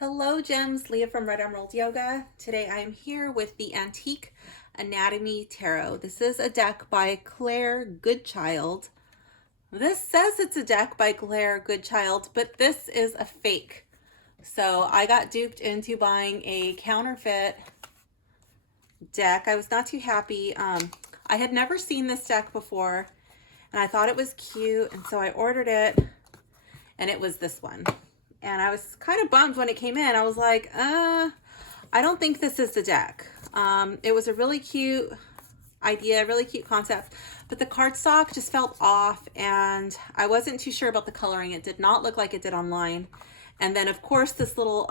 Hello gems, Leah from Red Emerald Yoga. Today I am here with the Antique Anatomy Tarot. This is a deck by Claire Goodchild. This says it's a deck by Claire Goodchild, but this is a fake. So I got duped into buying a counterfeit deck. I was not too happy. I had never seen this deck before and I thought it was cute, and so I ordered it and it was this one. And I was kind of bummed when it came in. I was like, I don't think this is the deck. It was a really cute idea, really cute concept, but the cardstock just felt off and I wasn't too sure about the coloring. It did not look like it did online. And then of course this little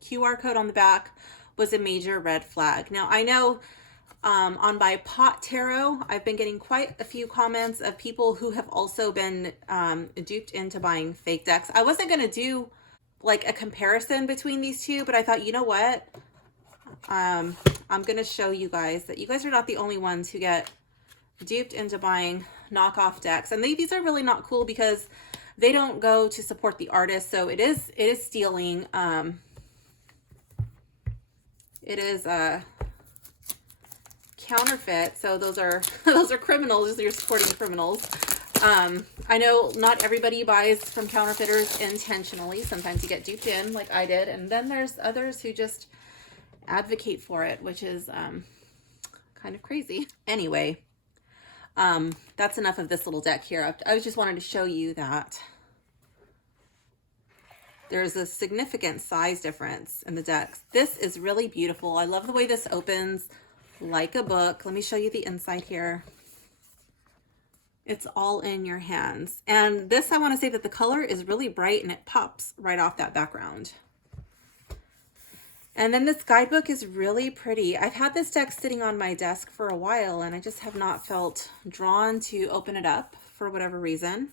QR code on the back was a major red flag. Now I know on my Pot Tarot, I've been getting quite a few comments of people who have also been duped into buying fake decks. I wasn't going to do like a comparison between these two, but I thought, you know what? I'm going to show you guys that you guys are not the only ones who get duped into buying knockoff decks. And these are really not cool because they don't go to support the artist. So it is stealing. It is counterfeit, so those are criminals. You're supporting criminals. I know not everybody buys from counterfeiters intentionally. Sometimes you get duped in like I did, and then there's others who just advocate for it, which is kind of crazy. Anyway, that's enough of this little deck here. I just wanted to show you that there's a significant size difference in the decks. This is really beautiful. I love the way this opens like a book. Let me show you the inside here. It's all in your hands. And this, I want to say that the color is really bright and it pops right off that background. And then this guidebook is really pretty. I've had this deck sitting on my desk for a while and I just have not felt drawn to open it up for whatever reason.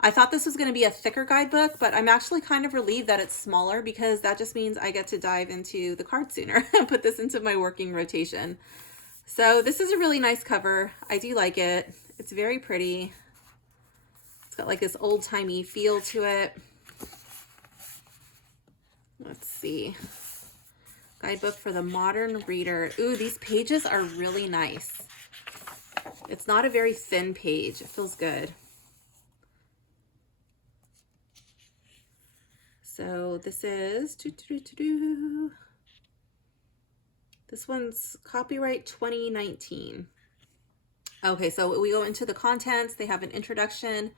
I thought this was going to be a thicker guidebook, but I'm actually kind of relieved that it's smaller because that just means I get to dive into the cards sooner and put this into my working rotation. So this is a really nice cover. I do like it. It's very pretty. It's got like this old-timey feel to it. Let's see. Guidebook for the modern reader. Ooh, these pages are really nice. It's not a very thin page. It feels good. So this is, this one's copyright 2019. Okay, so we go into the contents. They have an introduction,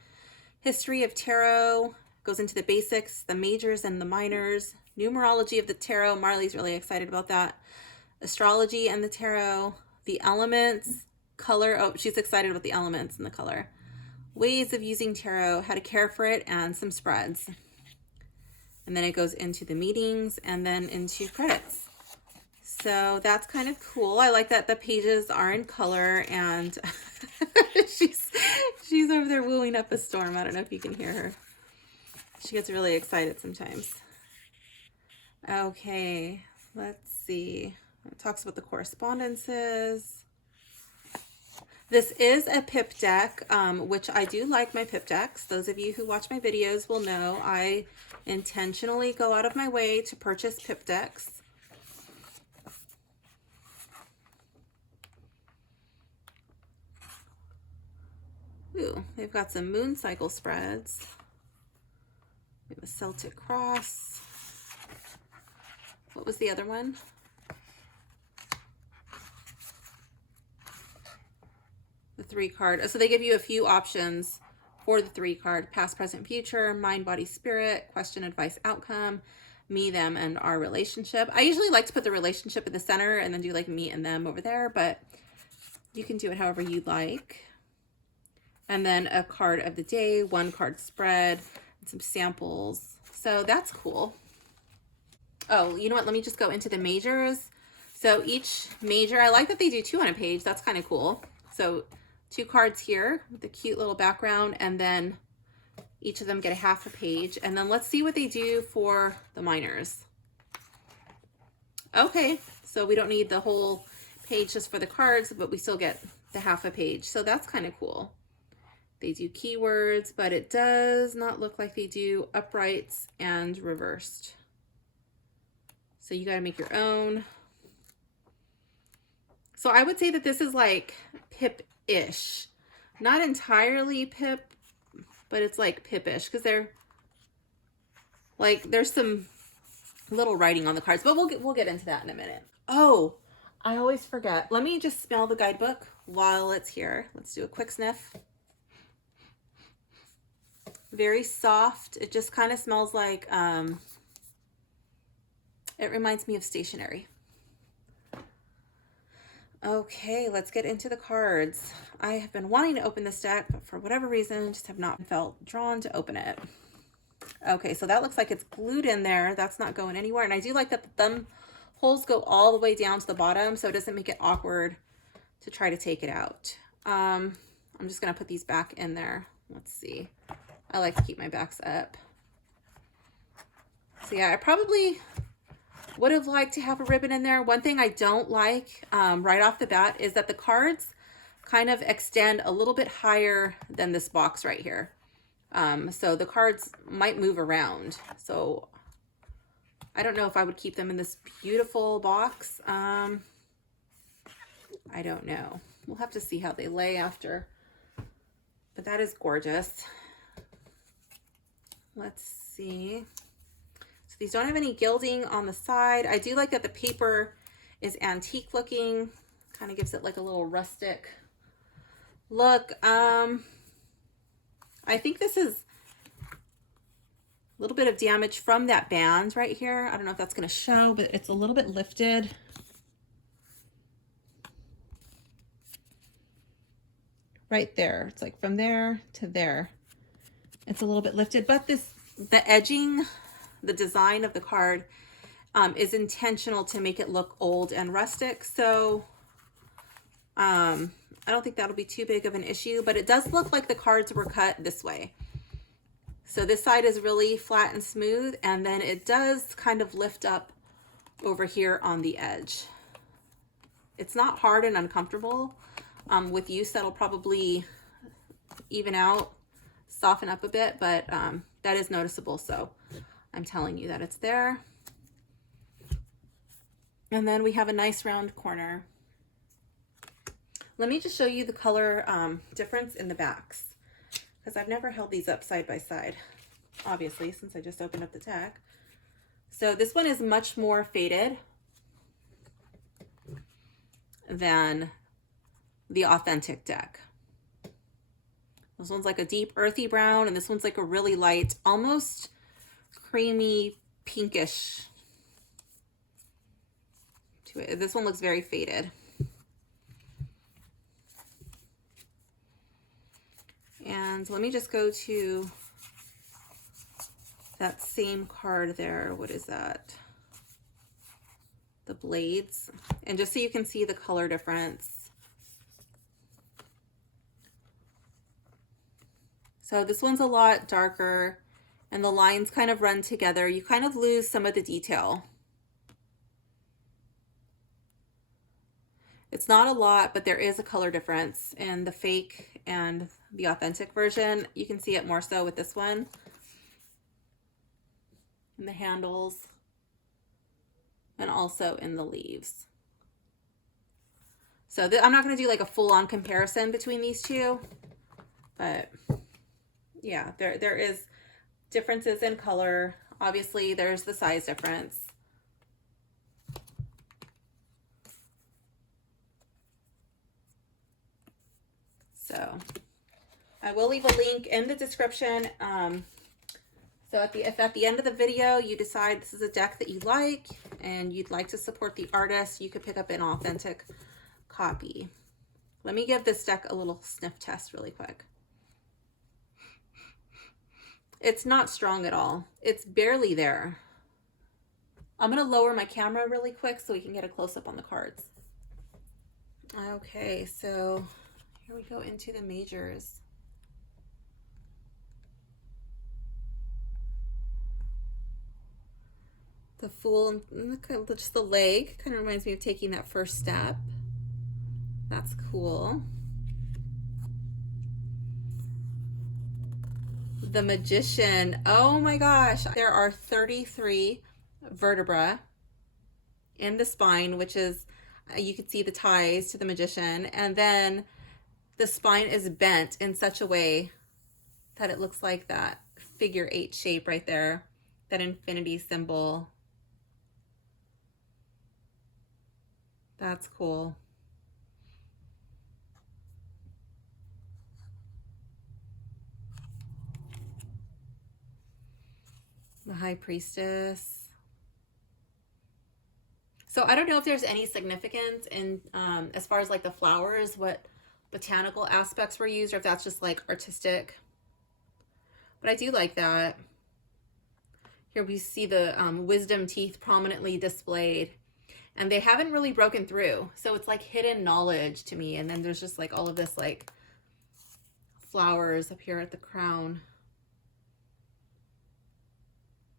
history of tarot, goes into the basics, the majors and the minors, numerology of the tarot. Marley's really excited about that. Astrology and the tarot, the elements, color. Oh, she's excited about the elements and the color. Ways of using tarot, how to care for it, and some spreads. And then it goes into the meetings and then into credits. So that's kind of cool. I like that the pages are in color, and she's over there wooing up a storm. I don't know if you can hear her. She gets really excited sometimes. Okay, let's see. It talks about the correspondences. This is a pip deck, which I do like my pip decks. Those of you who watch my videos will know I intentionally go out of my way to purchase pip decks. Ooh, they've got some moon cycle spreads. We have a Celtic cross. What was the other one? The 3-card. So they give you a few options for the 3-card: past, present, future, mind, body, spirit, question, advice, outcome, me, them, and our relationship. I usually like to put the relationship in the center and then do like me and them over there, but you can do it however you like. And then a card of the day, 1-card spread, and some samples. So that's cool. Oh, you know what? Let me just go into the majors. So each major, I like that they do 2 on a page. That's kind of cool. So 2 cards here with a cute little background, and then each of them get a half a page. And then let's see what they do for the minors. Okay, so we don't need the whole page just for the cards, but we still get the half a page. So that's kind of cool. They do keywords, but it does not look like they do uprights and reversed. So you got to make your own. So I would say that this is like pip-ish. Not entirely pip, but it's like pip-ish because they're like, there's some little writing on the cards, but we'll get into that in a minute. Oh, I always forget. Let me just smell the guidebook while it's here. Let's do a quick sniff. Very soft. It just kind of smells like, it reminds me of stationery. Okay, let's get into the cards. I have been wanting to open this deck, but for whatever reason, just have not felt drawn to open it. Okay, so that looks like it's glued in there. That's not going anywhere. And I do like that the thumb holes go all the way down to the bottom, so it doesn't make it awkward to try to take it out. I'm just gonna put these back in there. Let's see. I like to keep my backs up. So yeah, I probably would have liked to have a ribbon in there. One thing I don't like right off the bat is that the cards kind of extend a little bit higher than this box right here. So the cards might move around. So I don't know if I would keep them in this beautiful box. I don't know. We'll have to see how they lay after. But that is gorgeous. Let's see. So these don't have any gilding on the side. I do like that the paper is antique looking. Kind of gives it like a little rustic look. I think this is a little bit of damage from that band right here. I don't know if that's going to show, but it's a little bit lifted. Right there. It's like from there to there. It's a little bit lifted, but the edging, the design of the card is intentional to make it look old and rustic. So I don't think that'll be too big of an issue, but it does look like the cards were cut this way. So this side is really flat and smooth, and then it does kind of lift up over here on the edge. It's not hard and uncomfortable. With use, that'll probably even out, soften up a bit, but that is noticeable. So I'm telling you that it's there. And then we have a nice round corner. Let me just show you the color difference in the backs, because I've never held these up side by side, obviously, since I just opened up the deck. So this one is much more faded than the authentic deck. This one's like a deep earthy brown, and this one's like a really light, almost creamy pinkish to it. This one looks very faded. And let me just go to that same card there. What is that? The blades. And just so you can see the color difference. So this one's a lot darker, and the lines kind of run together. You kind of lose some of the detail. It's not a lot, but there is a color difference in the fake and the authentic version. You can see it more so with this one. In the handles, and also in the leaves. So I'm not going to do like a full-on comparison between these two, but yeah, there is differences in color. Obviously, there's the size difference. So I will leave a link in the description. So if at the end of the video you decide this is a deck that you like and you'd like to support the artist, you could pick up an authentic copy. Let me give this deck a little sniff test really quick. It's not strong at all. It's barely there. I'm going to lower my camera really quick so we can get a close-up on the cards. Okay, so here we go into the majors. The Fool, and just the leg kind of reminds me of taking that first step. That's cool. The Magician. Oh my gosh. There are 33 vertebrae in the spine, which is, you can see the ties to the Magician. And then the spine is bent in such a way that it looks like that figure 8 shape right there, that infinity symbol. That's cool. The High Priestess. So I don't know if there's any significance in as far as like the flowers, what botanical aspects were used, or if that's just like artistic. But I do like that. Here we see the wisdom teeth prominently displayed, and they haven't really broken through. So it's like hidden knowledge to me. And then there's just like all of this like flowers up here at the crown.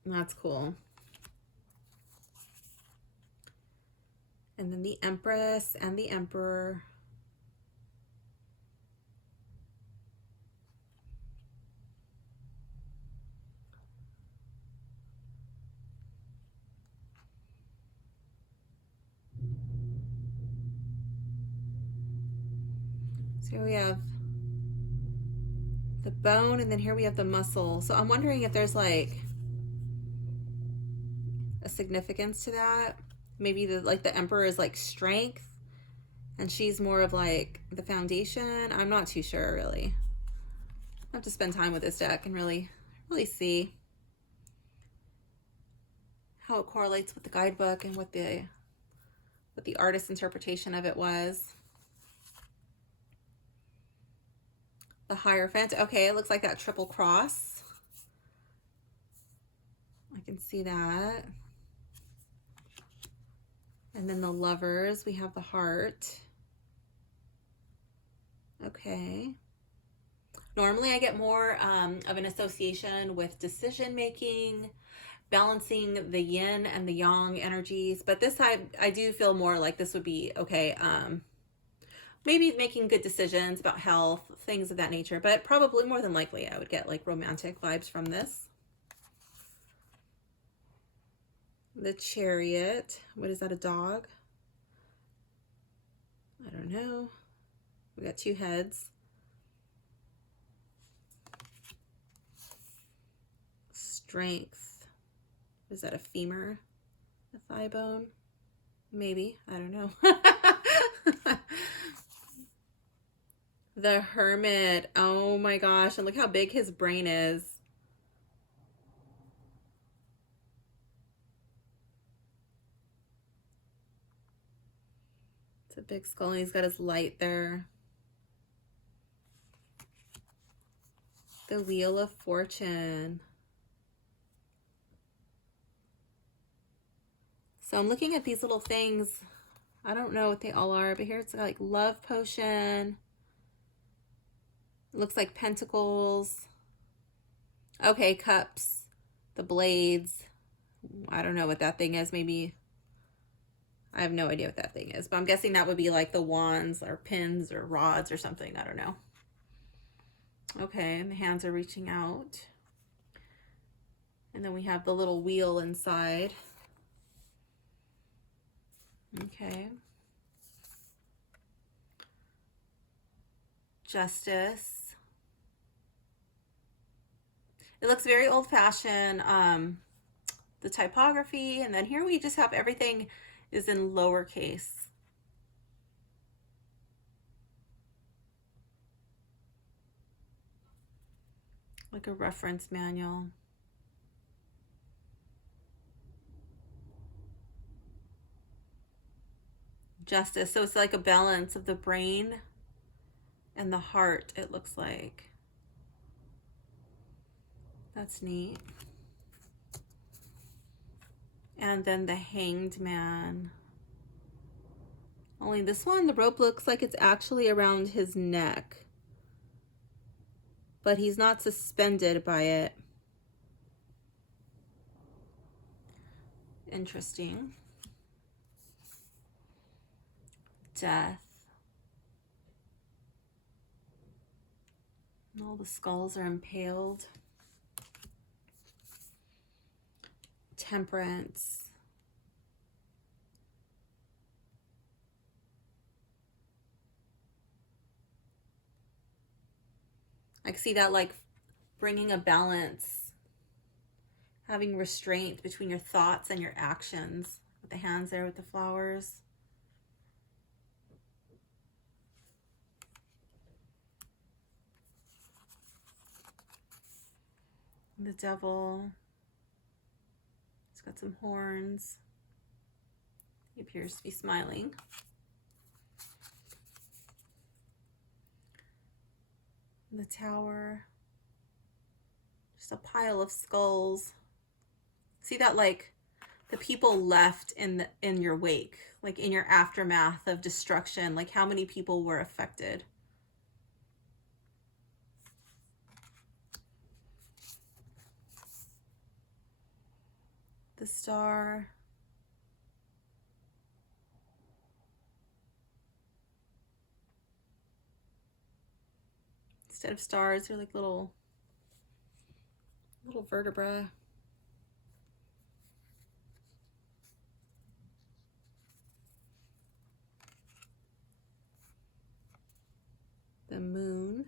That's cool. And then the Empress and the Emperor. So here we have the bone, and then here we have the muscle. So I'm wondering if there's like a significance to that. Maybe the Emperor is like strength, and she's more of like the foundation. I'm not too sure really. I have to spend time with this deck and really see how it correlates with the guidebook and what the artist's interpretation of it was. The Hierophant. Okay, it looks like that triple cross. I can see that. And then the Lovers, we have the heart. Okay. Normally I get more of an association with decision making, balancing the yin and the yang energies, but this time I do feel more like this would be okay. Maybe making good decisions about health, things of that nature, but probably more than likely I would get like romantic vibes from this. The Chariot. What is that, a dog? I don't know. We got 2 heads. Strength. Is that a femur? A thigh bone? Maybe. I don't know. The Hermit. Oh my gosh. And look how big his brain is. It's a big skull, and he's got his light there. The Wheel of Fortune. So I'm looking at these little things. I don't know what they all are, but here it's like love potion. It looks like pentacles. Okay, cups. The blades. I don't know what that thing is. Maybe, I have no idea what that thing is, but I'm guessing that would be like the wands or pins or rods or something. I don't know. Okay, and the hands are reaching out. And then we have the little wheel inside. Okay. Justice. It looks very old-fashioned, the typography, and then here we just have everything is in lowercase. Like a reference manual. Justice. So it's like a balance of the brain and the heart, it looks like. That's neat. And then the Hanged Man. Only this one, the rope looks like it's actually around his neck, but he's not suspended by it. Interesting. Death. And all the skulls are impaled. Temperance. I can see that like bringing a balance, having restraint between your thoughts and your actions. With the hands there with the flowers. The Devil. He's got some horns. He appears to be smiling. The Tower. Just a pile of skulls. See that, like the people left in your wake, like in your aftermath of destruction, like how many people were affected. The Star. Instead of stars, they're like little vertebrae. The Moon.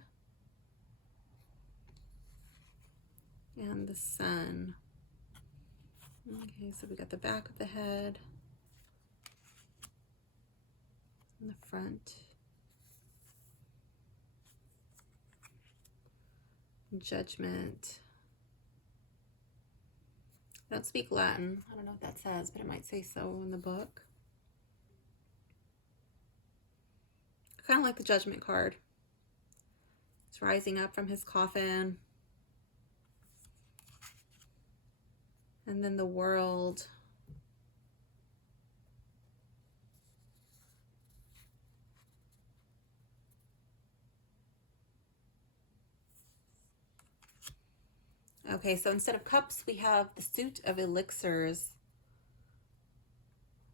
And the Sun. Okay, so we got the back of the head and the front. Judgment. I don't speak Latin. I don't know what that says, but it might say so in the book. I kind of like the Judgment card. It's rising up from his coffin. And then the World. Okay, so instead of cups, we have the suit of elixirs.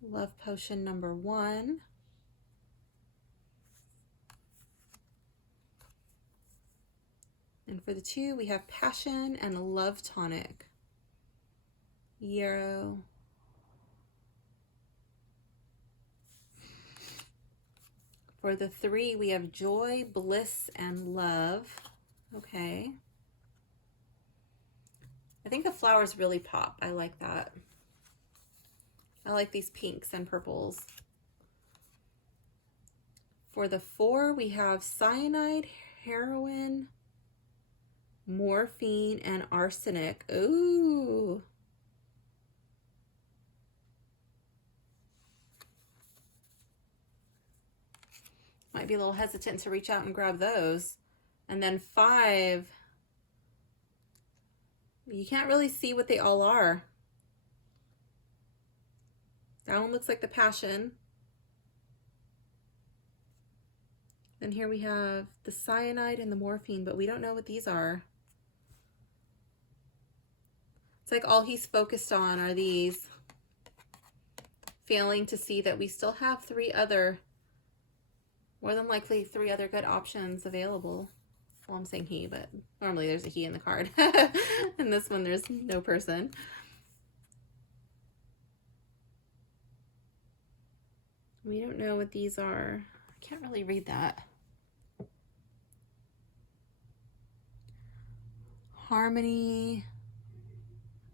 Love potion number 1. And for the 2, we have passion and a love tonic. Yarrow. For the 3, we have joy, bliss, and love. Okay. I think the flowers really pop. I like that. I like these pinks and purples. For the 4, we have cyanide, heroin, morphine, and arsenic. Ooh. Might be a little hesitant to reach out and grab those. And then 5, you can't really see what they all are. That one looks like the passion. Then here we have the cyanide and the morphine, but we don't know what these are. It's like all he's focused on are these. Failing to see that we still have 3 other, more than likely 3 other good options available. Well, I'm saying he, but normally there's a he in the card. In this one, there's no person. We don't know what these are. I can't really read that. Harmony,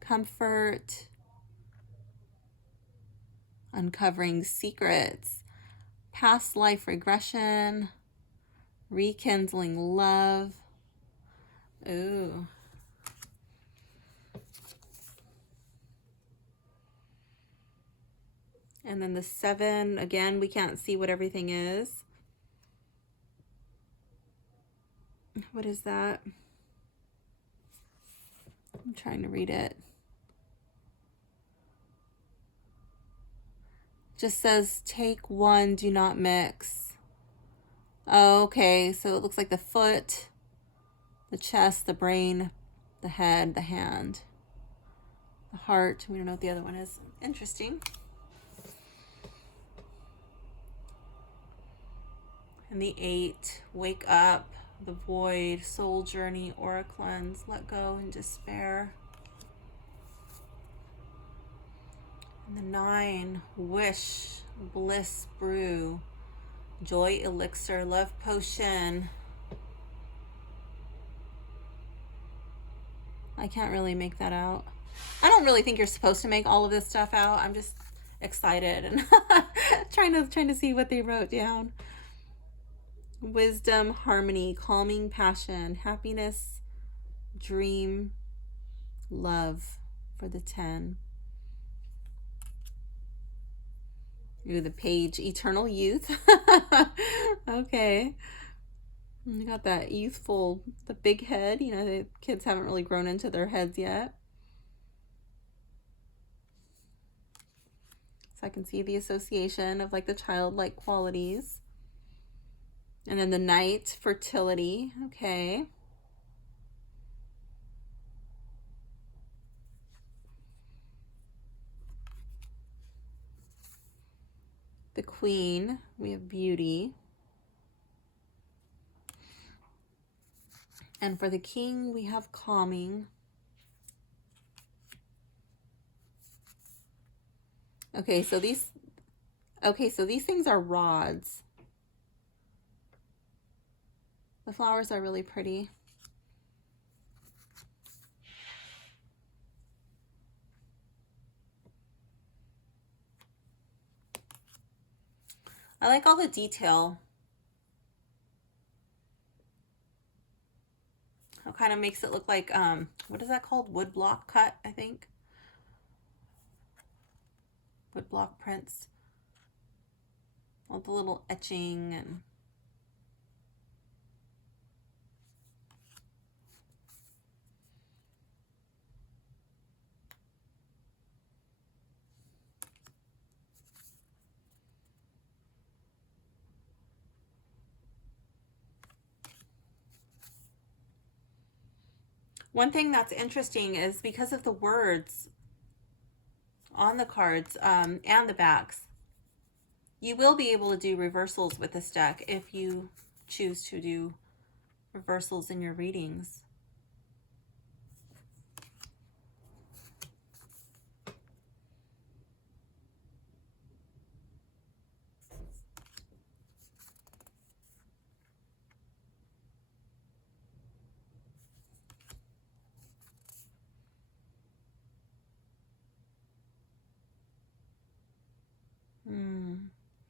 comfort, uncovering secrets, past life regression, rekindling love. Ooh. And then the 7, again, we can't see what everything is. What is that? I'm trying to read it. Just says, take 1, do not mix. Oh, okay, so it looks like the foot, the chest, the brain, the head, the hand, the heart. We don't know what the other one is. Interesting. And the 8, wake up, the void, soul journey, aura cleanse, let go and despair. The 9, wish, bliss brew, joy elixir, love potion. I can't really make that out. I don't really think you're supposed to make all of this stuff out. I'm just excited and trying to see what they wrote down. Wisdom, harmony, calming passion, happiness, dream, love for the 10. Ooh, the page, eternal youth. Okay. You got that youthful, the big head. You know, the kids haven't really grown into their heads yet. So I can see the association of like the childlike qualities. And then the Knight, fertility. Okay. The Queen, we have beauty. And for the King, we have calming. Okay, so these things are rods. The flowers are really pretty. I like all the detail. It kind of makes it look like, what is that called? Wood block cut, I think. Wood block prints. All the little etching and one thing that's interesting is because of the words on the cards and the backs, you will be able to do reversals with this deck if you choose to do reversals in your readings.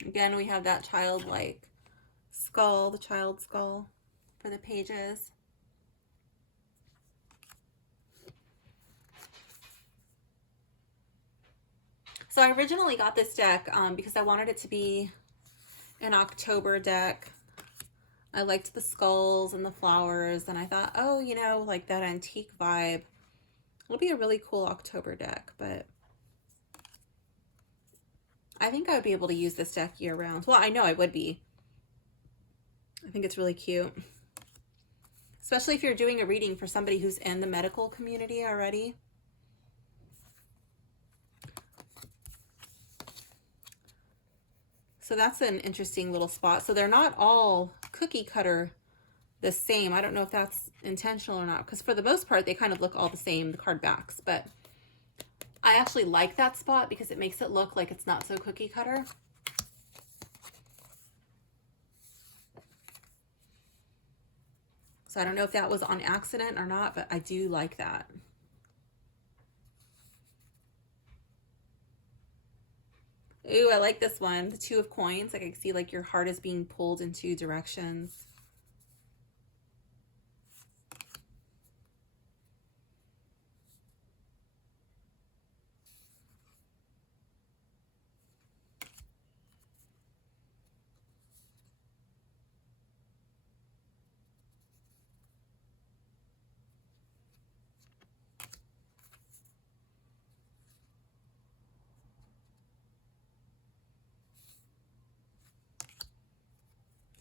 Again, we have that childlike skull, the child skull for the pages. So I originally got this deck because I wanted it to be an October deck. I liked the skulls and the flowers, and I thought, oh, you know, like that antique vibe. It'll be a really cool October deck, but I think I would be able to use this deck year round. Well, I know I would be. I think it's really cute. Especially if you're doing a reading for somebody who's in the medical community already. So that's an interesting little spot. So they're not all cookie cutter the same. I don't know if that's intentional or not, because for the most part, they kind of look all the same, the card backs. But I actually like that spot because it makes it look like it's not so cookie cutter. So I don't know if that was on accident or not, but I do like that. Ooh, I like this one. The 2 of coins. Like I can see like your heart is being pulled in 2 directions.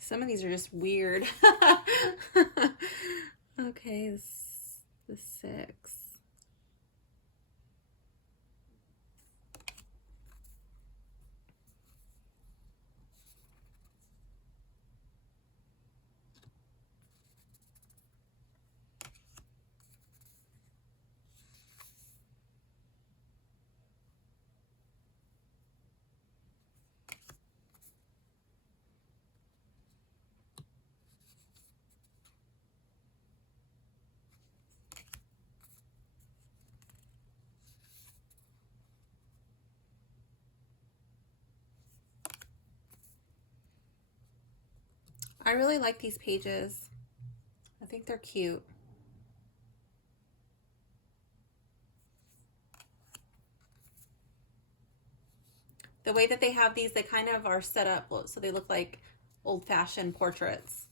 Some of these are just weird. Okay, the 6. I really like these pages. I think they're cute. The way that they have these, they kind of are set up so they look like old-fashioned portraits.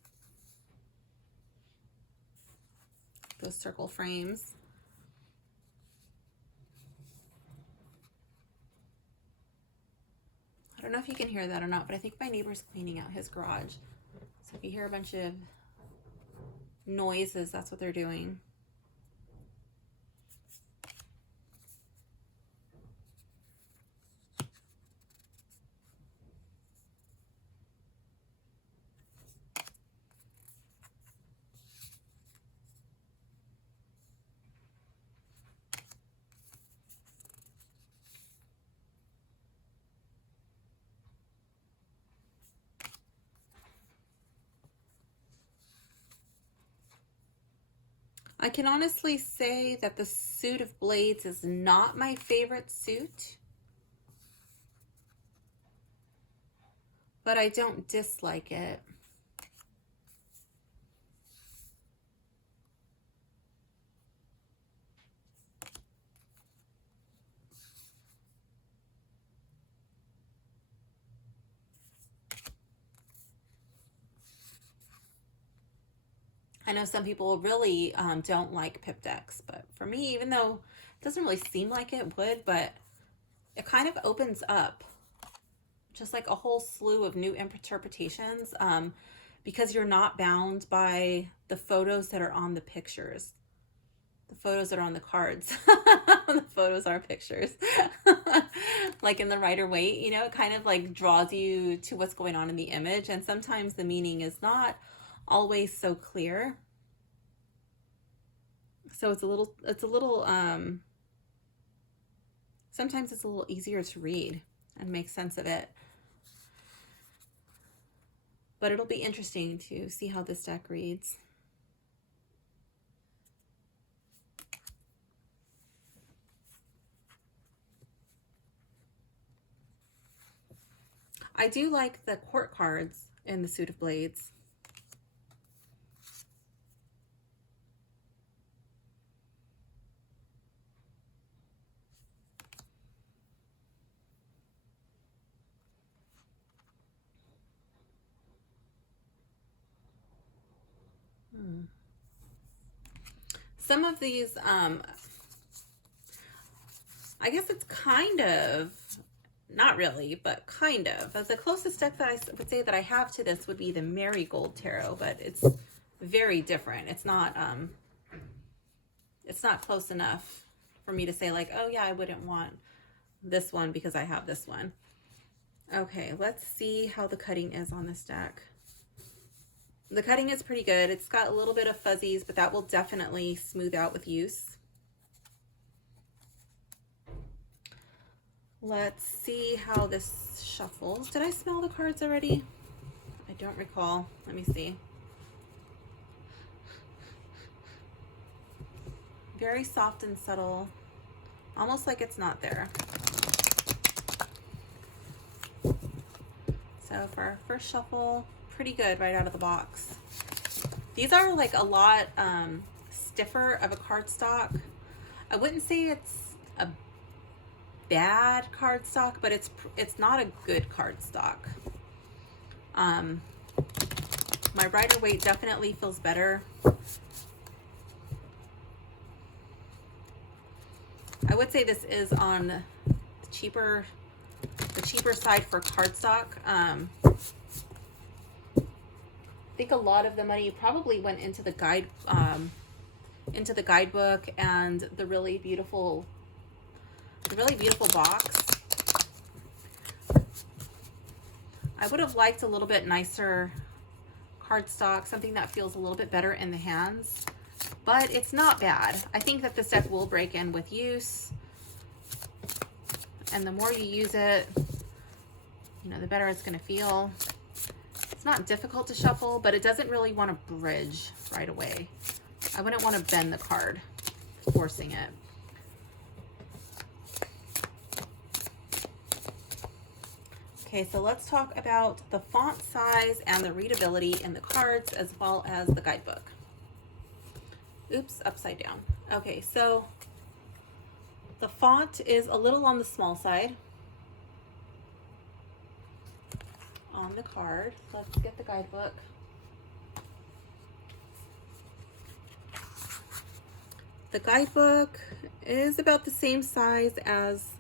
Those circle frames. I don't know if you can hear that or not, but I think my neighbor's cleaning out his garage. So if you hear a bunch of noises, that's what they're doing. I can honestly say that the suit of blades is not my favorite suit, but I don't dislike it. I know some people really don't like pip decks, but for me, even though it doesn't really seem like it would, but it kind of opens up just like a whole slew of new interpretations because you're not bound by the photos that are on the pictures. The photos that are on the cards. The photos are pictures. Like in the Rider-Waite, you know, it kind of like draws you to what's going on in the image, and sometimes the meaning is not always so clear. So it's a little sometimes it's a little easier to read and make sense of it. But it'll be interesting to see how this deck reads. I do like the court cards in the suit of blades. Some of these, I guess it's kind of, not really, but kind of. As the closest deck that I would say that I have to this would be the Marigold Tarot, but it's very different. It's not close enough for me to say like, oh yeah, I wouldn't want this one because I have this one. Okay, let's see how the cutting is on this deck. The cutting is pretty good. It's got a little bit of fuzzies, but that will definitely smooth out with use. Let's see how this shuffles. Did I smell the cards already? I don't recall. Let me see. Very soft and subtle, almost like it's not there. So for our first shuffle, pretty good right out of the box. These are like a lot stiffer of a cardstock. I wouldn't say it's a bad cardstock, but it's not a good cardstock. My Rider-Waite definitely feels better. I would say this is on the cheaper side for cardstock. I think a lot of the money probably went into the guidebook and the really beautiful box. I would have liked a little bit nicer cardstock, something that feels a little bit better in the hands, but it's not bad. I think that this deck will break in with use, and the more you use it, you know, the better it's going to feel. It's not difficult to shuffle, but it doesn't really want to bridge right away. I wouldn't want to bend the card, forcing it. Okay, so let's talk about the font size and the readability in the cards as well as the guidebook. Oops, upside down. Okay, so the font is a little on the small side on the card. Let's get the guidebook. The guidebook is about the same size as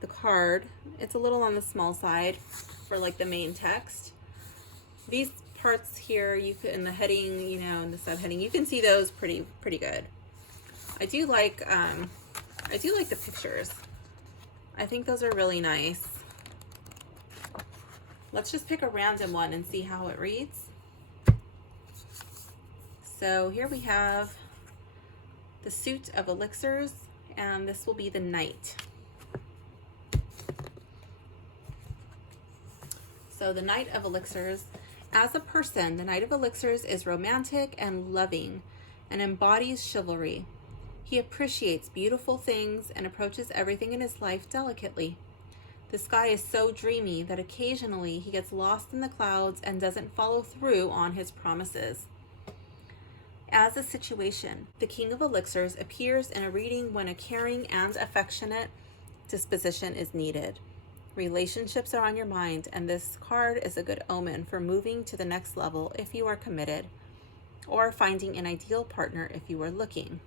the card. It's a little on the small side for like the main text. These parts here, you could, in the heading, you know, in the subheading, you can see those pretty good. I do like the pictures. I think those are really nice. Let's just pick a random one and see how it reads. So here we have the suit of elixirs, and this will be the knight. So the Knight of Elixirs. As a person, the Knight of Elixirs is romantic and loving and embodies chivalry. He appreciates beautiful things and approaches everything in his life delicately. The sky is so dreamy that occasionally he gets lost in the clouds and doesn't follow through on his promises. As a situation, the King of Elixirs appears in a reading when a caring and affectionate disposition is needed. Relationships are on your mind, and this card is a good omen for moving to the next level if you are committed, or finding an ideal partner if you are looking.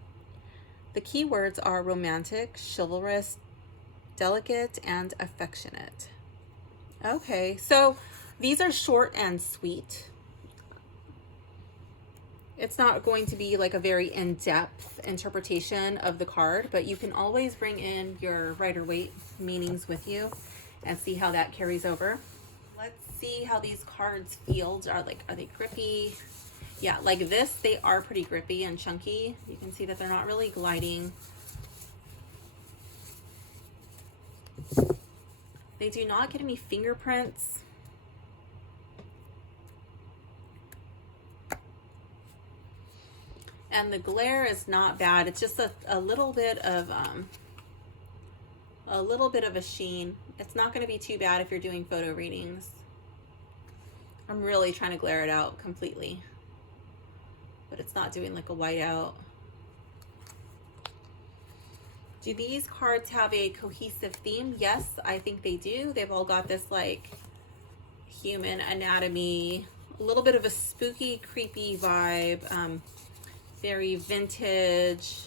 The key words are romantic, chivalrous, delicate, and affectionate. Okay, so these are short and sweet. It's not going to be like a very in-depth interpretation of the card, but you can always bring in your Rider-Waite meanings with you and see how that carries over. Let's see how these cards feel. Are they grippy? Yeah, like this, they are pretty grippy and chunky. You can see that they're not really gliding. They do not get any fingerprints. And the glare is not bad. It's just a little bit of a sheen. It's not going to be too bad if you're doing photo readings. I'm really trying to glare it out completely, but it's not doing like a whiteout. Do these cards have a cohesive theme? Yes, I think they do. They've all got this like human anatomy, a little bit of a spooky, creepy vibe, very vintage,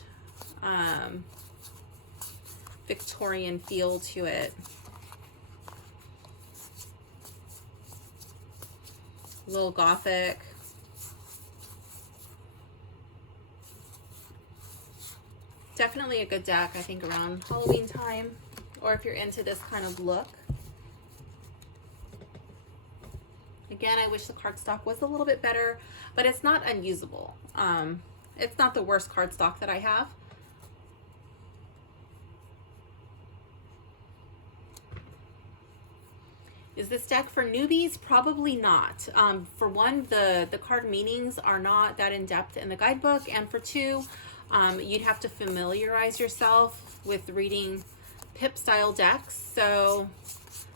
Victorian feel to it. A little gothic. Definitely a good deck, I think, around Halloween time, or if you're into this kind of look. Again, I wish the cardstock was a little bit better, but it's not unusable. It's not the worst cardstock that I have. Is this deck for newbies? Probably not. For one, the card meanings are not that in-depth in the guidebook, and for two, you'd have to familiarize yourself with reading pip style decks, so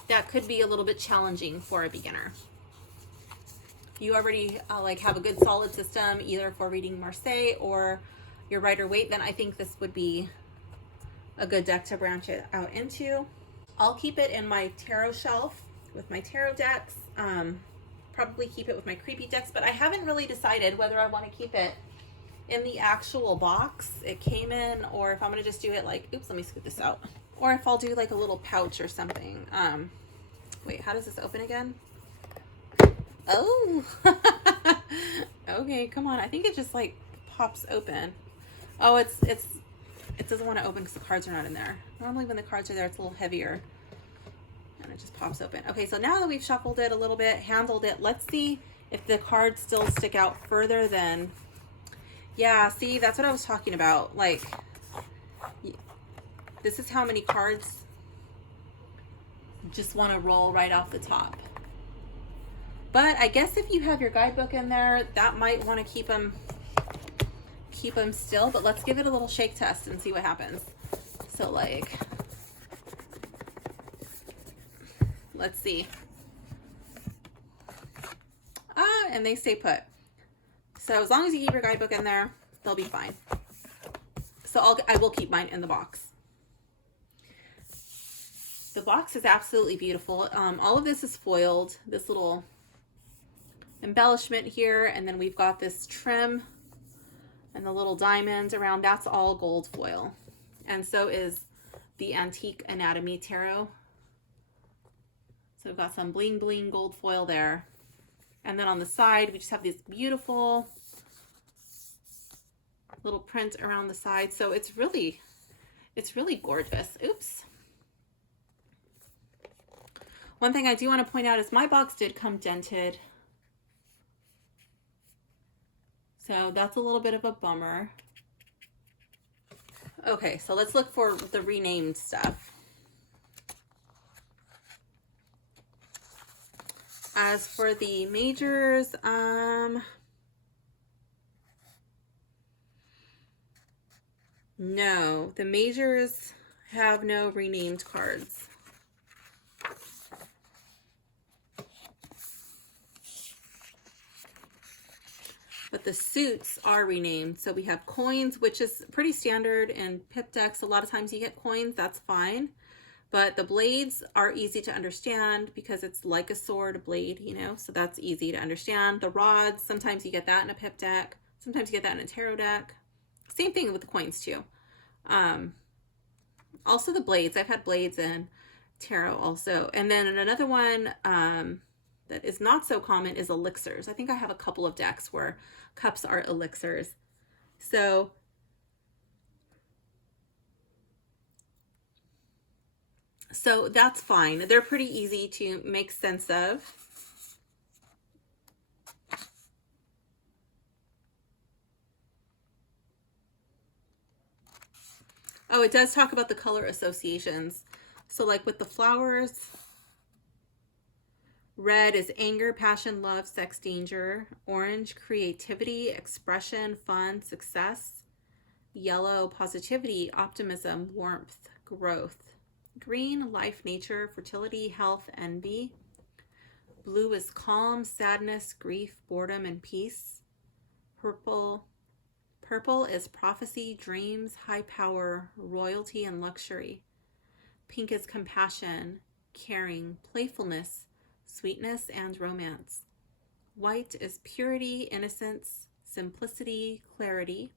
that could be a little bit challenging for a beginner. You already like have a good solid system either for reading Marseille or your Rider-Waite, then I think this would be a good deck to branch it out into. I'll keep it in my tarot shelf with my tarot decks, probably keep it with my creepy decks, but I haven't really decided whether I want to keep it in the actual box it came in, or if I'm going to just do it like, oops, let me scoot this out, or if I'll do like a little pouch or something. Wait, how does this open again? Oh, okay, come on. I think it just like pops open. Oh, it doesn't want to open because the cards are not in there. Normally when the cards are there, it's a little heavier and it just pops open. Okay, so now that we've shuffled it a little bit, handled it, let's see if the cards still stick out further than, yeah, see, that's what I was talking about. Like, this is how many cards just want to roll right off the top. But I guess if you have your guidebook in there, that might want to keep them still, but let's give it a little shake test and see what happens. So like Let's see. And they stay put. So as long as you keep your guidebook in there, they'll be fine. So I will keep mine in the box. The box is absolutely beautiful. All of this is foiled. This little embellishment here, and then we've got this trim and the little diamonds around. That's all gold foil. And so is the Antique Anatomy Tarot. So we've got some bling bling gold foil there. And then on the side, we just have this beautiful little print around the side. So it's really gorgeous. Oops. One thing I do want to point out is my box did come dented. So that's a little bit of a bummer. Okay, so let's look for the renamed stuff. As for the majors, no, the majors have no renamed cards. But the suits are renamed. So we have coins, which is pretty standard in pip decks. A lot of times you get coins, that's fine. But the blades are easy to understand because it's like a sword blade, you know, so that's easy to understand. The rods, sometimes you get that in a pip deck. Sometimes you get that in a tarot deck. Same thing with the coins too. Also the blades, I've had blades in tarot also. And then another one that is not so common is elixirs. I think I have a couple of decks where cups are elixirs. So that's fine. They're pretty easy to make sense of. Oh, it does talk about the color associations. So like with the flowers, red is anger, passion, love, sex, danger. Orange, creativity, expression, fun, success. Yellow, positivity, optimism, warmth, growth. Green, life, nature, fertility, health, envy. Blue is calm, sadness, grief, boredom, and peace. Purple is prophecy, dreams, high power, royalty, and luxury. Pink is compassion, caring, playfulness, sweetness, and romance. White is purity, innocence, simplicity, clarity.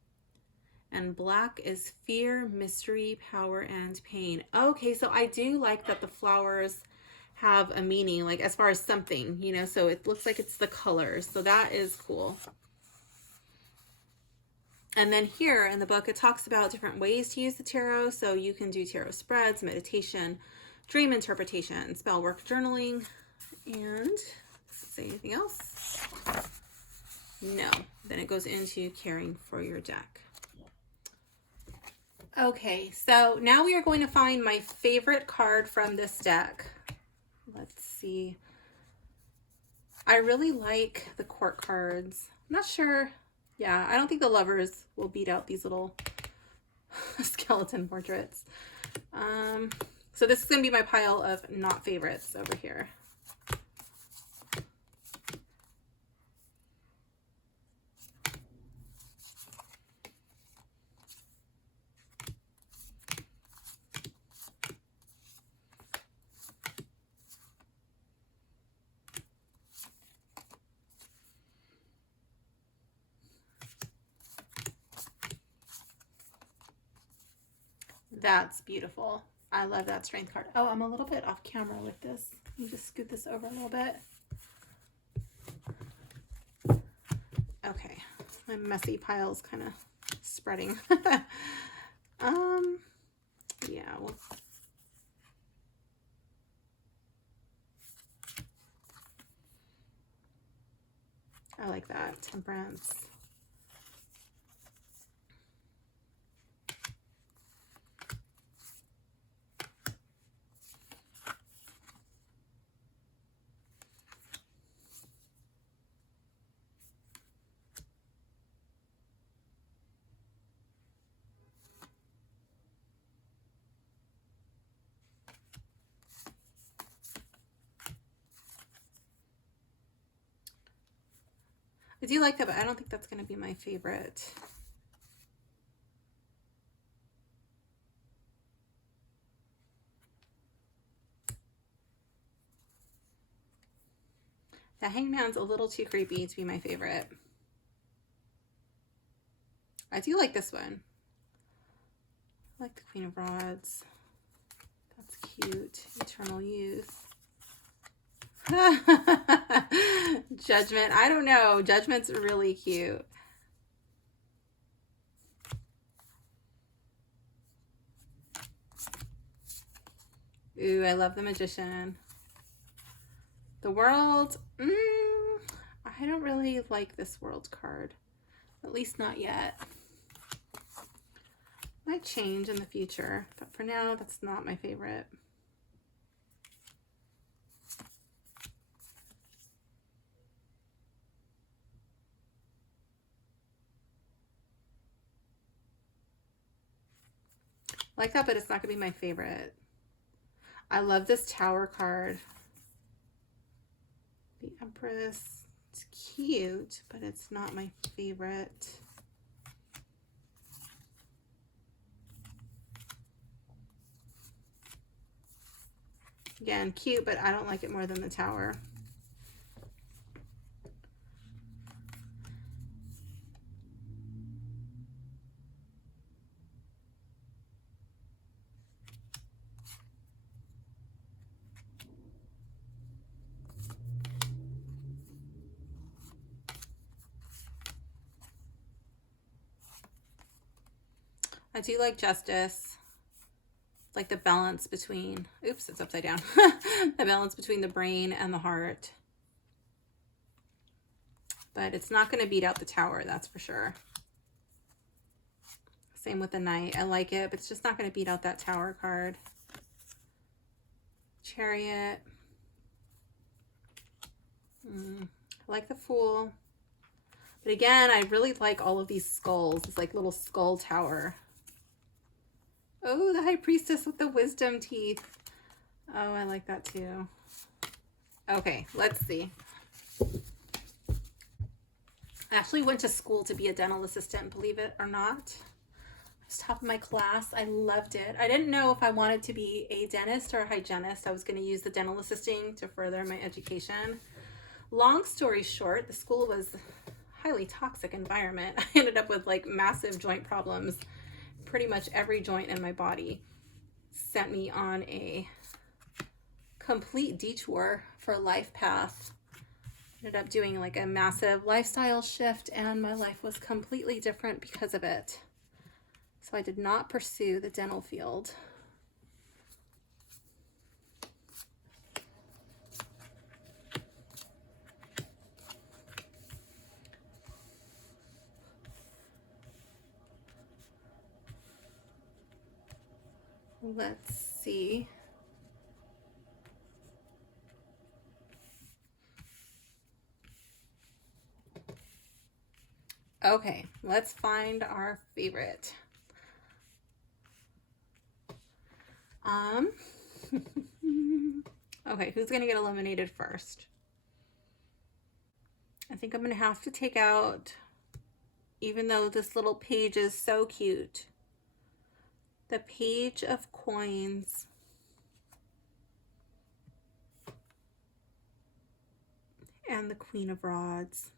And black is fear, mystery, power, and pain. Okay, so I do like that the flowers have a meaning, like as far as something, you know, so it looks like it's the colors. So that is cool. And then here in the book, it talks about different ways to use the tarot. So you can do tarot spreads, meditation, dream interpretation, spell work, journaling, and does it say anything else? No. Then it goes into caring for your deck. Okay, so now we are going to find my favorite card from this deck. Let's see. I really like the court cards. I'm not sure. Yeah, I don't think the lovers will beat out these little skeleton portraits. So this is going to be my pile of not favorites over here. That's beautiful. I love that strength card. Oh, I'm a little bit off camera with this. Let me just scoot this over a little bit. Okay, my messy pile's kind of spreading. Yeah. I like that. Temperance. do like that, but I don't think that's going to be my favorite. The Hangman's a little too creepy to be my favorite. I do like this one. I like the Queen of Rods. That's cute. Eternal Youth. Judgment. I don't know. Judgment's really cute. Ooh, I love the Magician. The World. I don't really like this World card. At least not yet. Might change in the future, but for now, that's not my favorite. I like that, but it's not going to be my favorite. I love this Tower card. The Empress. It's cute, but it's not my favorite. Again, cute, but I don't like it more than the Tower. I do like Justice. Like the balance between, oops, it's upside down. The balance between the brain and the heart. But it's not going to beat out the Tower, that's for sure. Same with the Knight. I like it, but it's just not going to beat out that Tower card. Chariot. I like the Fool. But again, I really like all of these skulls. It's like little skull tower. Oh, the High Priestess with the wisdom teeth. Oh, I like that too. Okay, let's see. I actually went to school to be a dental assistant, believe it or not. I was top of my class. I loved it. I didn't know if I wanted to be a dentist or a hygienist. I was going to use the dental assisting to further my education. Long story short, the school was a highly toxic environment. I ended up with like massive joint problems. Pretty much every joint in my body. Sent me on a complete detour for life path. Ended up doing like a massive lifestyle shift, and my life was completely different because of it. So I did not pursue the dental field. Let's see. Okay, let's find our favorite. Okay, who's gonna get eliminated first? I think I'm gonna have to take out, even though this little page is so cute, the Page of Coins. And the Queen of Rods.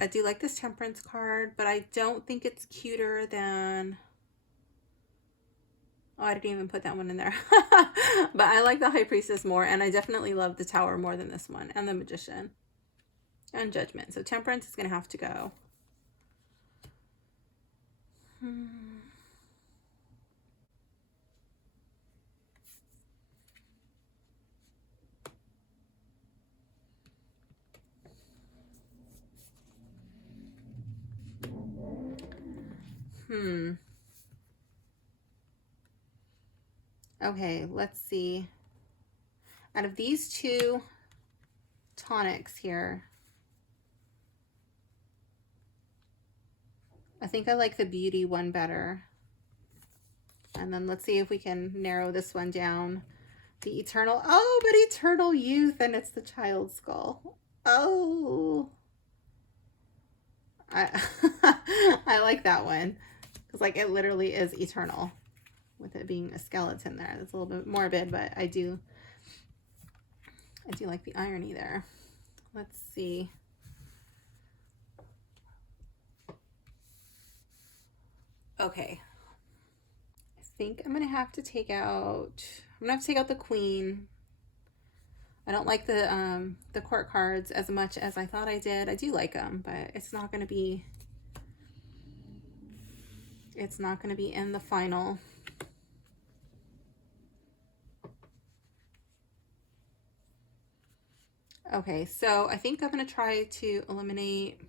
I do like this Temperance card, but I don't think it's cuter than... Oh, I didn't even put that one in there. But I like the High Priestess more, and I definitely love the Tower more than this one, and the Magician. And Judgment. So Temperance is going to have to go. Okay, let's see. Out of these two tonics here, I think I like the Beauty one better. And then let's see if we can narrow this one down. The Eternal, oh, but Eternal Youth, and it's the Child Skull. Oh, I I like that one because like it literally is eternal with it being a skeleton there. That's a little bit morbid, but I do like the irony there. Let's see. Okay. I think I'm gonna have to take out the queen. I don't like the court cards as much as I thought I did. I do like them, but it's not gonna be in the final. Okay, so I think I'm gonna try to eliminate,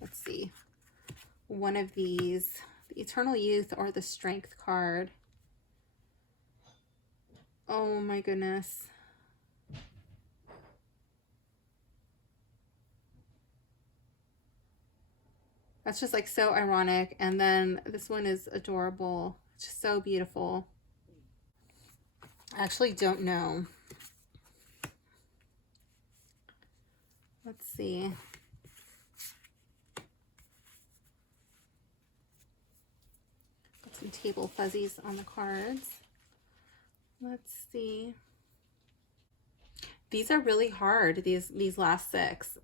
let's see, one of these, the Eternal Youth or the Strength card. Oh my goodness. That's just like so ironic. And then this one is adorable. It's just so beautiful. I actually don't know. Let's see. Got some table fuzzies on the cards. Let's see. These are really hard, these last six.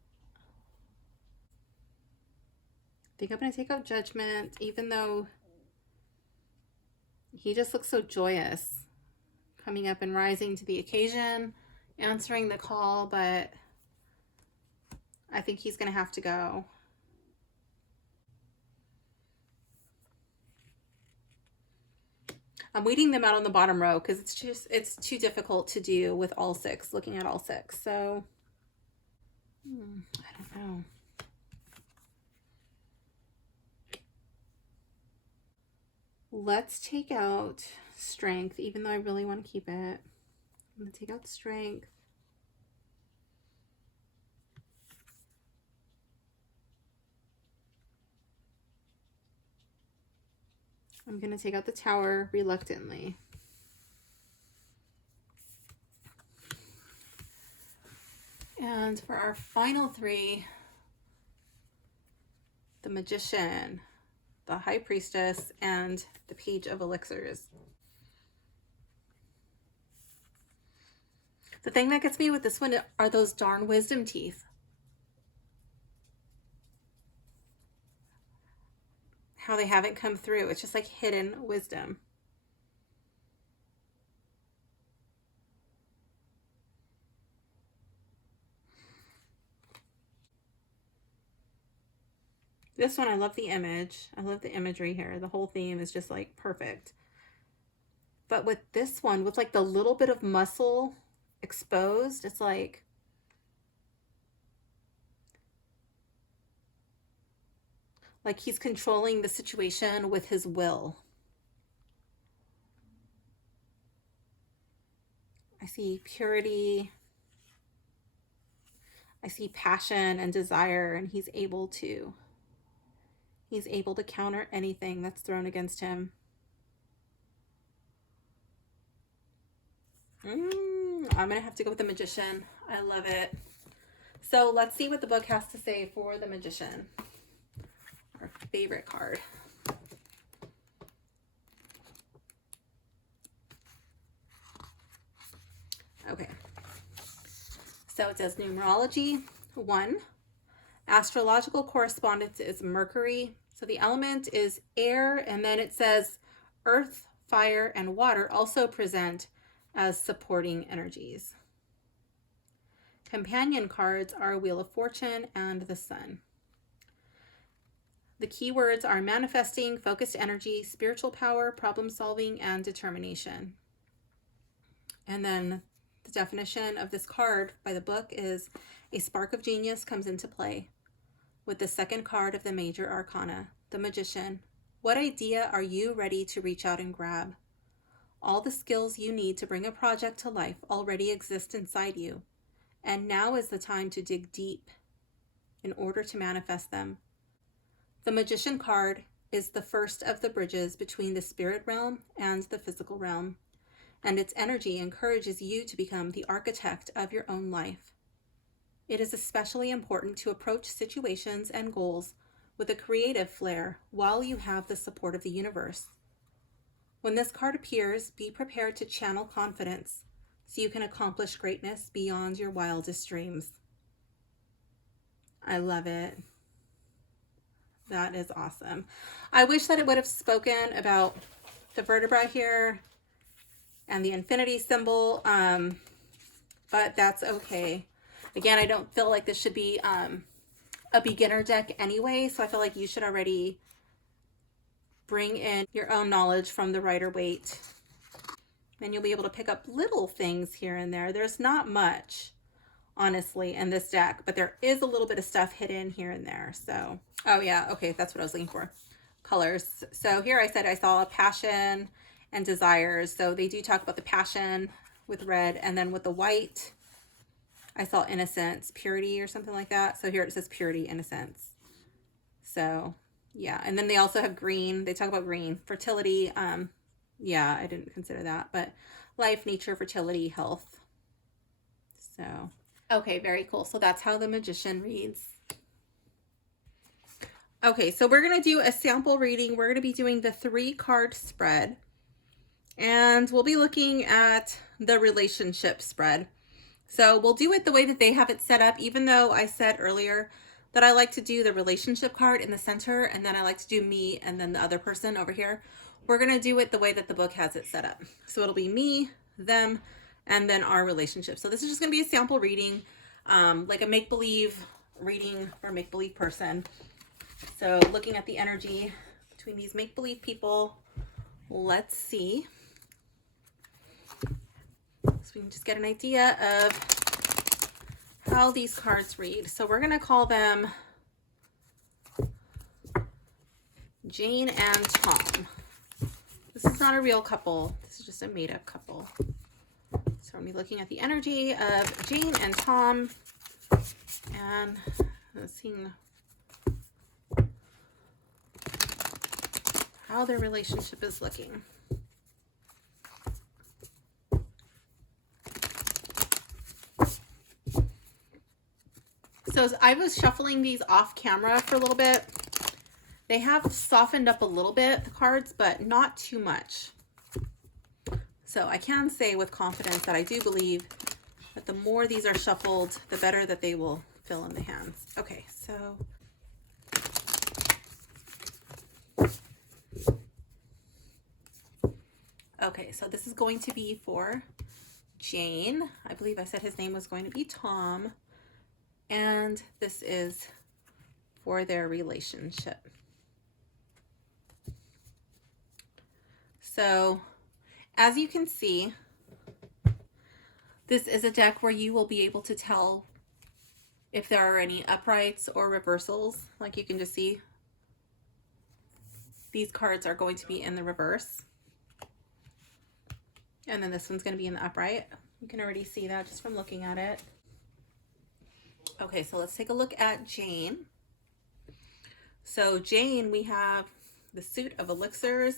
I think I'm going to take out Judgment, even though he just looks so joyous, coming up and rising to the occasion, answering the call, but I think he's going to have to go. I'm weeding them out on the bottom row because it's too difficult to do with all six, looking at all six. So, I don't know. Let's take out Strength, even though I really want to keep it. I'm going to take out Strength. I'm going to take out the Tower reluctantly. And for our final three, the Magician, the High Priestess, and the Page of Elixirs. The thing that gets me with this one are those darn wisdom teeth. How they haven't come through. It's just like hidden wisdom. This one, I love the image. I love the imagery here. The whole theme is just like perfect. But with this one, with like the little bit of muscle exposed, it's like he's controlling the situation with his will. I see purity. I see passion and desire, and he's able to counter anything that's thrown against him. I'm gonna have to go with the Magician. I love it. So let's see what the book has to say for the Magician, our favorite card. Okay, so it says numerology 1. Astrological correspondence is Mercury. So the element is air, and then it says earth, fire, and water also present as supporting energies. Companion cards are Wheel of Fortune and the Sun. The keywords are manifesting, focused energy, spiritual power, problem solving, and determination. And then the definition of this card by the book is a spark of genius comes into play with the second card of the major arcana, the Magician. What idea are you ready to reach out and grab? All the skills you need to bring a project to life already exist inside you, and now is the time to dig deep in order to manifest them. The Magician card is the first of the bridges between the spirit realm and the physical realm. and its energy encourages you to become the architect of your own life. It is especially important to approach situations and goals with a creative flair while you have the support of the universe. When this card appears, be prepared to channel confidence so you can accomplish greatness beyond your wildest dreams. I love it. That is awesome. I wish that it would have spoken about the vertebra here and the infinity symbol, but that's okay. Again, I don't feel like this should be a beginner deck anyway, so I feel like you should already bring in your own knowledge from the Rider-Waite. And you'll be able to pick up little things here and there. There's not much, honestly, in this deck, but there is a little bit of stuff hidden here and there. So, oh yeah, okay, that's what I was looking for. Colors. So here I said I saw passion and desires. So they do talk about the passion with red, and then with the white, I saw innocence, purity, or something like that. So here it says purity, innocence. So yeah, and then they also have green. They talk about green, fertility. Yeah, I didn't consider that, but life, nature, fertility, health. So, okay, very cool. So that's how the Magician reads. Okay, so we're going to do a sample reading. We're going to be doing the 3-card spread, and we'll be looking at the relationship spread. So we'll do it the way that they have it set up, even though I said earlier that I like to do the relationship card in the center, and then I like to do me and then the other person over here. We're going to do it the way that the book has it set up. So it'll be me, them, and then our relationship. So this is just going to be a sample reading, like a make-believe reading for a make-believe person. So looking at the energy between these make-believe people, let's see. So we can just get an idea of how these cards read. So we're going to call them Jane and Tom. This is not a real couple. This is just a made-up couple. So we'll be looking at the energy of Jane and Tom and seeing how their relationship is looking. So as I was shuffling these off camera for a little bit, they have softened up a little bit, the cards, but not too much. So I can say with confidence that I do believe that the more these are shuffled, the better that they will fill in the hands. Okay, so this is going to be for Jane. I believe I said his name was going to be Tom. And this is for their relationship. So as you can see, this is a deck where you will be able to tell if there are any uprights or reversals. Like you can just see, these cards are going to be in the reverse. And then this one's going to be in the upright. You can already see that just from looking at it. Okay, so let's take a look at Jane. So Jane, we have the suit of elixirs,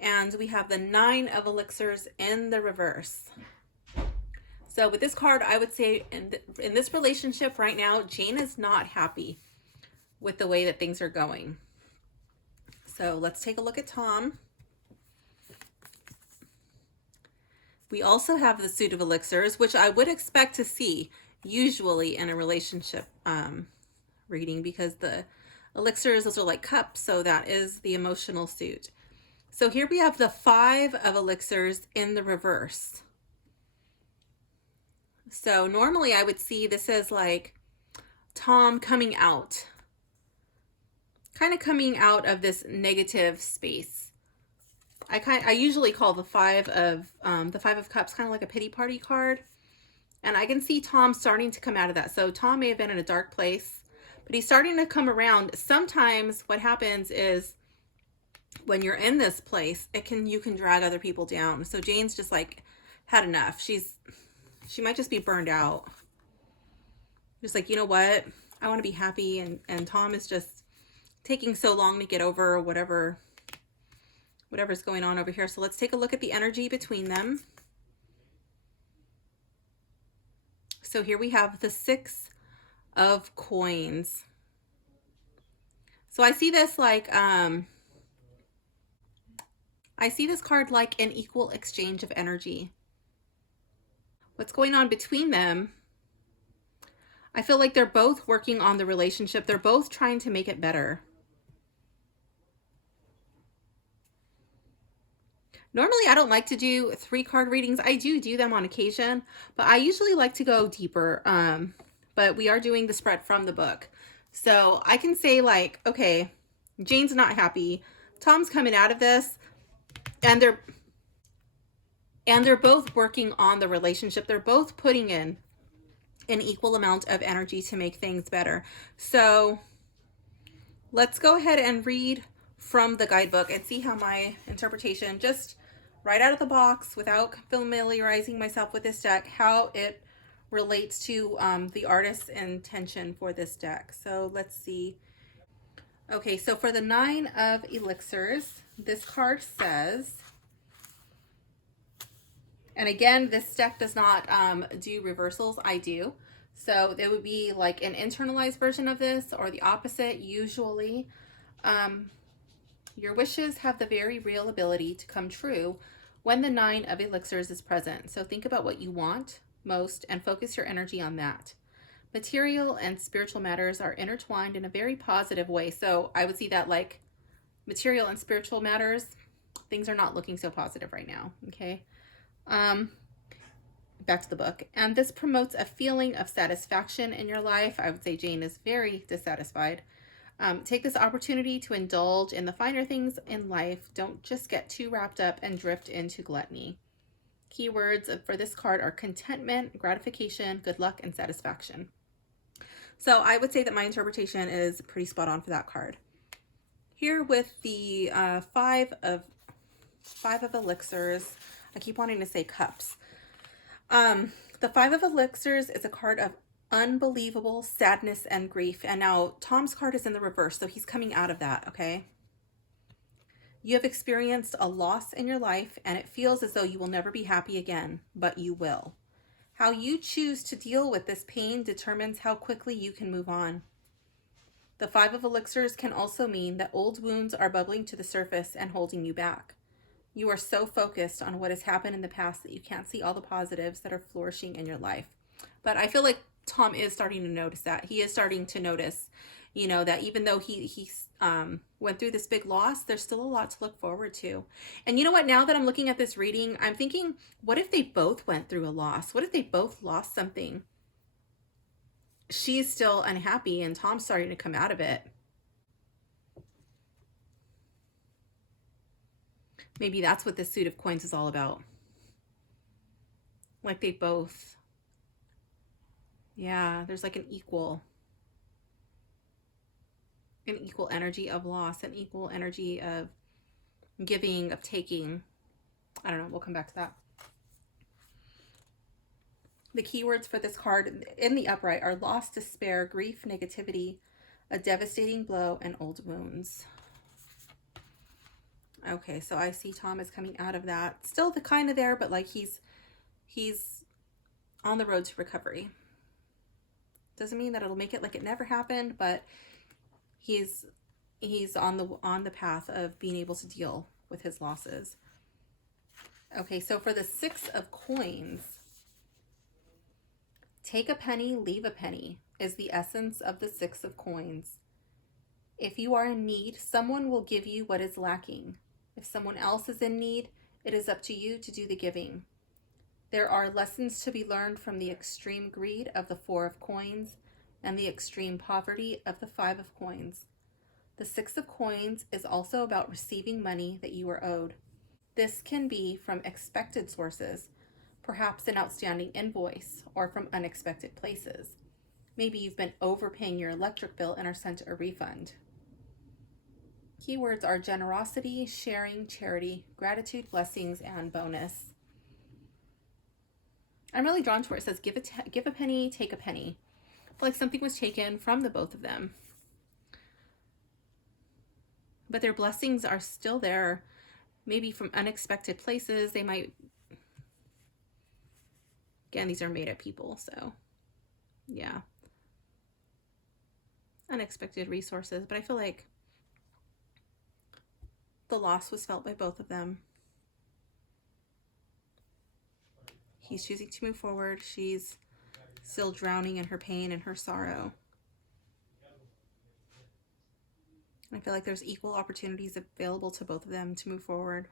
and we have the 9 of elixirs in the reverse. So with this card, I would say in this relationship right now, Jane is not happy with the way that things are going. So let's take a look at Tom. We also have the suit of elixirs, which I would expect to see usually in a relationship reading, because the elixirs, those are like cups, so that is the emotional suit. So here we have the 5 of elixirs in the reverse. So normally I would see this as like Tom coming out, kind of coming out of this negative space. I usually call the 5 of cups kind of like a pity party card. And I can see Tom starting to come out of that. So Tom may have been in a dark place, but he's starting to come around. Sometimes what happens is when you're in this place, you can drag other people down. So Jane's just like had enough. She might just be burned out. Just like, you know what? I want to be happy. And Tom is just taking so long to get over whatever whatever's going on over here. So let's take a look at the energy between them. So here we have the 6 of coins. So I see this like, I see this card like an equal exchange of energy. What's going on between them? I feel like they're both working on the relationship. They're both trying to make it better. Normally, I don't like to do 3-card readings. I do them on occasion, but I usually like to go deeper. But we are doing the spread from the book. So I can say like, okay, Jane's not happy. Tom's coming out of this, and they're both working on the relationship. They're both putting in an equal amount of energy to make things better. So let's go ahead and read from the guidebook and see how my interpretation, just right out of the box without familiarizing myself with this deck, how it relates to the artist's intention for this deck. So let's see. Okay, so for the 9 of elixirs, this card says, and again, this deck does not do reversals. I do. So it would be like an internalized version of this, or the opposite. Usually, your wishes have the very real ability to come true when the 9 of elixirs is present. So think about what you want most and focus your energy on that. Material and spiritual matters are intertwined in a very positive way. So I would see that like material and spiritual matters, things are not looking so positive right now. Okay. Back to the book. And this promotes a feeling of satisfaction in your life. I would say Jane is very dissatisfied. Take this opportunity to indulge in the finer things in life. Don't just get too wrapped up and drift into gluttony. Keywords for this card are contentment, gratification, good luck, and satisfaction. So I would say that my interpretation is pretty spot on for that card. Here with the 5 of elixirs, I keep wanting to say cups. The 5 of elixirs is a card of unbelievable sadness and grief. And now Tom's card is in the reverse, so he's coming out of that, okay? You have experienced a loss in your life, and it feels as though you will never be happy again, but you will. How you choose to deal with this pain determines how quickly you can move on. The 5 of elixirs can also mean that old wounds are bubbling to the surface and holding you back. You are so focused on what has happened in the past that you can't see all the positives that are flourishing in your life. But I feel like Tom is starting to notice that. He is starting to notice, you know, that even though he went through this big loss, there's still a lot to look forward to. And you know what? Now that I'm looking at this reading, I'm thinking, what if they both went through a loss? What if they both lost something? She's still unhappy and Tom's starting to come out of it. Maybe that's what this suit of coins is all about. Like they both, yeah, there's like an equal energy of loss, an equal energy of giving, of taking. I don't know, we'll come back to that. The keywords for this card in the upright are loss, despair, grief, negativity, a devastating blow, and old wounds. Okay, so I see Tom is coming out of that. Still the kind of there, but like he's on the road to recovery. Doesn't mean that it'll make it like it never happened, but he's on the path of being able to deal with his losses. Okay, so for the 6 of coins, take a penny, leave a penny is the essence of the 6 of coins. If you are in need, someone will give you what is lacking. If someone else is in need, it is up to you to do the giving. There are lessons to be learned from the extreme greed of the 4 of coins and the extreme poverty of the 5 of coins. The 6 of coins is also about receiving money that you are owed. This can be from expected sources, perhaps an outstanding invoice, or from unexpected places. Maybe you've been overpaying your electric bill and are sent a refund. Keywords are generosity, sharing, charity, gratitude, blessings, and bonus. I'm really drawn to where it says give a penny, take a penny. I feel like something was taken from the both of them. But their blessings are still there. maybe from unexpected places. They might, again, these are made up people, so yeah, unexpected resources, but I feel like the loss was felt by both of them. He's choosing to move forward. She's still drowning in her pain and her sorrow. And I feel like there's equal opportunities available to both of them to move forward.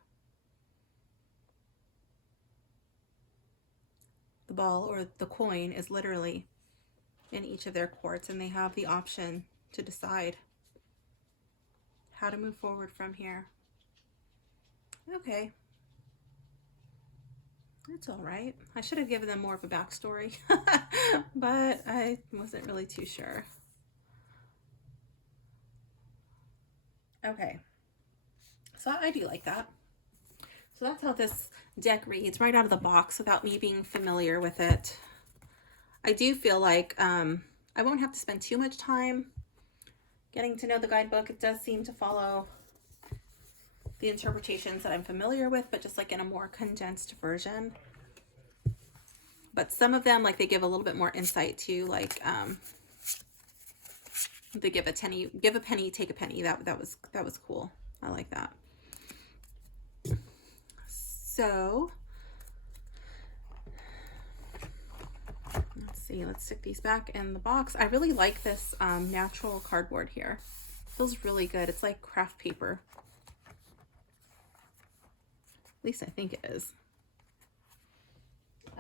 The ball, or the coin, is literally in each of their courts, and they have the option to decide how to move forward from here. Okay. It's all right. I should have given them more of a backstory, but I wasn't really too sure. Okay. So I do like that. So that's how this deck reads right out of the box without me being familiar with it. I do feel like I won't have to spend too much time getting to know the guidebook. It does seem to follow the interpretations that I'm familiar with, but just like in a more condensed version. But some of them, like, they give a little bit more insight too, like they give a penny, take a penny. That was cool. I like that. So let's see, let's stick these back in the box. I really like this natural cardboard here. It feels really good. It's like craft paper. At least I think it is.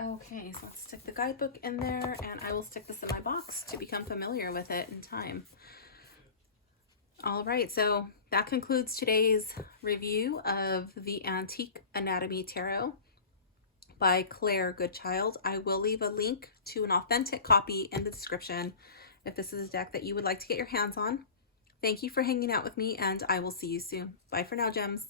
Okay, so let's stick the guidebook in there, and I will stick this in my box to become familiar with it in time. All right, so that concludes today's review of the Antique Anatomy Tarot by Claire Goodchild. I will leave a link to an authentic copy in the description if this is a deck that you would like to get your hands on. Thank you for hanging out with me, and I will see you soon. Bye for now, gems.